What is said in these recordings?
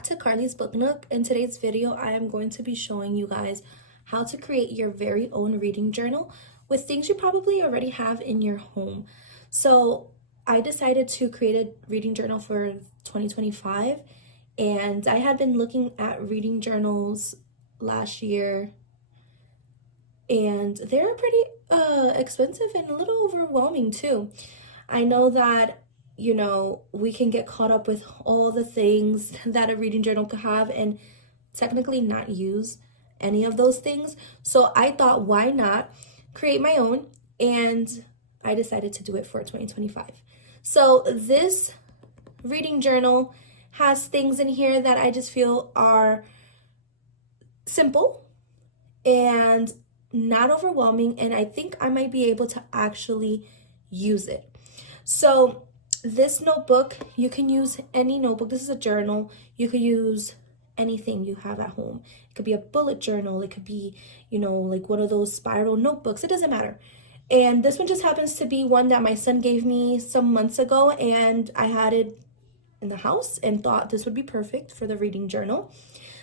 back to Carly's Book Nook. In today's video, I am going to be showing you guys how to create your very own reading journal with things you probably already have in your home. So I decided to create a reading journal for 2025, and I had been looking at reading journals last year, and they're pretty expensive and a little overwhelming too. I know that we can get caught up with all the things that a reading journal could have and technically not use any of those things. So I thought, why not create my own? And I decided to do it for 2025. So this reading journal has things in here that I just feel are simple and not overwhelming, and I think I might be able to actually use it. So this notebook, you can use any notebook. This is a journal. You could use anything you have at home. It could be a bullet journal. It could be, like one of those spiral notebooks. It doesn't matter. And this one just happens to be one that my son gave me some months ago, and I had it in the house and thought this would be perfect for the reading journal.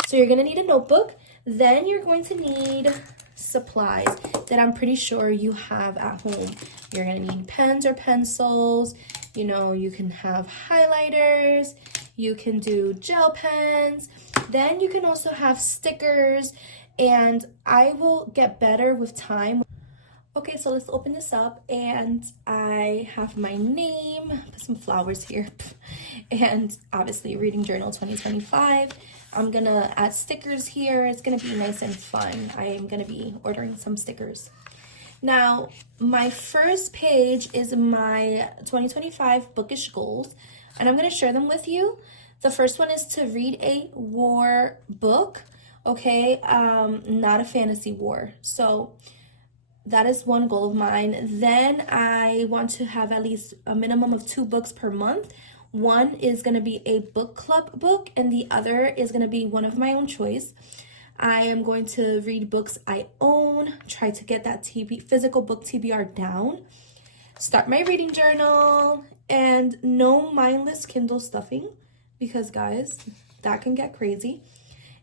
So you're going to need a notebook. Then you're going to need supplies that I'm pretty sure you have at home. You're going to need pens or pencils. You can have highlighters, you can do gel pens, then you can also have stickers, and I will get better with time. Okay, so let's open this up, and I have my name, put some flowers here, and obviously Reading Journal 2025. I'm gonna add stickers here. It's gonna be nice and fun. I am gonna be ordering some stickers. Now, my first page is my 2025 bookish goals, and I'm going to share them with you. The first one is to read a war book, okay? Not a fantasy war. So that is one goal of mine. Then I want to have at least a minimum of 2 books per month. One is going to be a book club book, and the other is going to be one of my own choice. I am going to read books I own, try to get that physical book TBR down, start my reading journal, and no mindless Kindle stuffing, because guys, that can get crazy.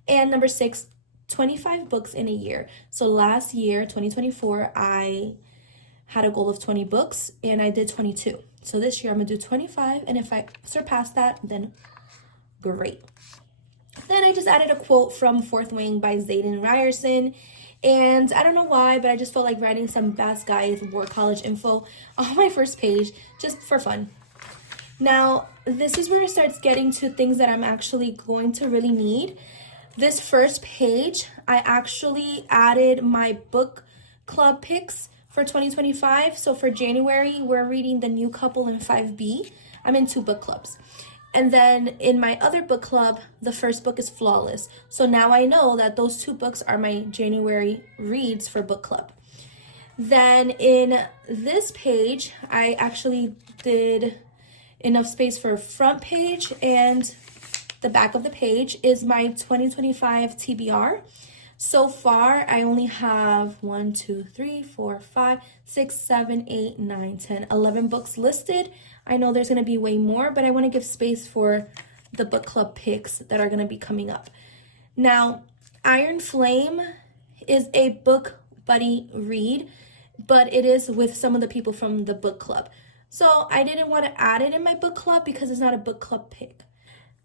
And number 6, 25 books in a year. So last year, 2024, I had a goal of 20 books and I did 22. So this year I'm gonna do 25, and if I surpass that, then great. Then I just added a quote from Fourth Wing by Zayden Ryerson. And I don't know why, but I just felt like writing some Fast Guys War College info on my first page, just for fun. Now, this is where it starts getting to things that I'm actually going to really need. This first page, I actually added my book club picks for 2025. So for January, we're reading The New Couple in 5B. I'm in 2 book clubs. And then in my other book club, the first book is Flawless. So now I know that those 2 books are my January reads for book club. Then in this page, I actually did enough space for a front page, and the back of the page is my 2025 TBR. So far, I only have 1, 2, 3, 4, 5, 6, 7, 8, 9, 10, 11 books listed. I know there's going to be way more, but I want to give space for the book club picks that are going to be coming up. Now, Iron Flame is a book buddy read, but it is with some of the people from the book club. So I didn't want to add it in my book club because it's not a book club pick.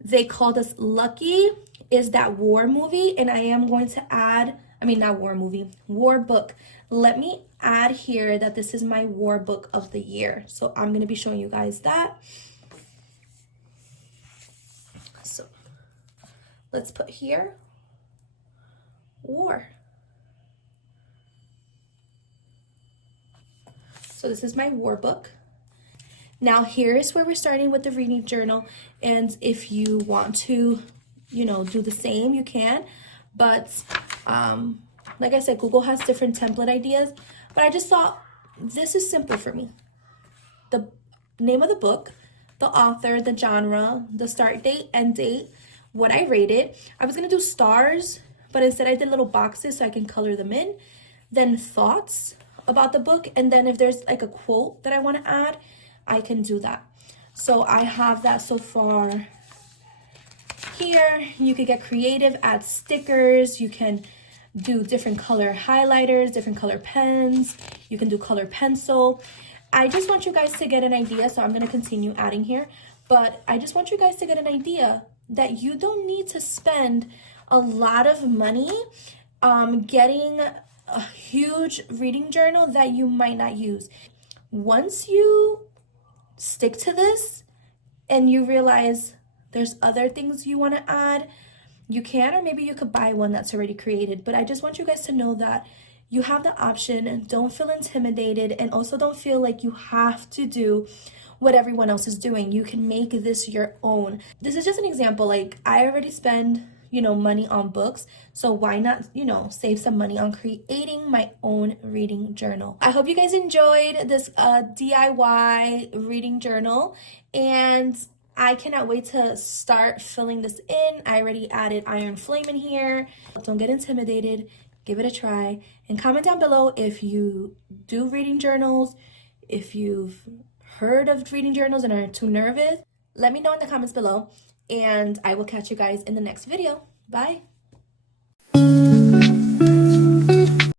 They Called Us Lucky is that war movie, and I am going to add, not war movie, war book. Let me add here that this is my war book of the year. So I'm going to be showing you guys that. So let's put here war. So this is my war book. Now here is where we're starting with the reading journal, and if you want to, do the same, you can. But like I said, Google has different template ideas, but I just thought this is simple for me. The name of the book, the author, the genre, the start date, end date, what I rated. I was gonna do stars, but instead I did little boxes so I can color them in. Then thoughts about the book, and then if there's like a quote that I want to add, I can do that. So I have that so far Here, you could get creative, add stickers, you can do different color highlighters, different color pens, you can do color pencil. I just want you guys to get an idea, so I'm going to continue adding here, but I just want you guys to get an idea that you don't need to spend a lot of money getting a huge reading journal that you might not use. Once you stick to this and you realize there's other things you want to add, you can, or maybe you could buy one that's already created. But I just want you guys to know that you have the option, and don't feel intimidated, and also don't feel like you have to do what everyone else is doing. You can make this your own. This is just an example. Like, I already spend, money on books, so why not, save some money on creating my own reading journal. I hope you guys enjoyed this DIY reading journal, and I cannot wait to start filling this in. I already added Iron Flame in here. Don't get intimidated. Give it a try. And comment down below if you do reading journals, if you've heard of reading journals and are too nervous. Let me know in the comments below, and I will catch you guys in the next video. Bye.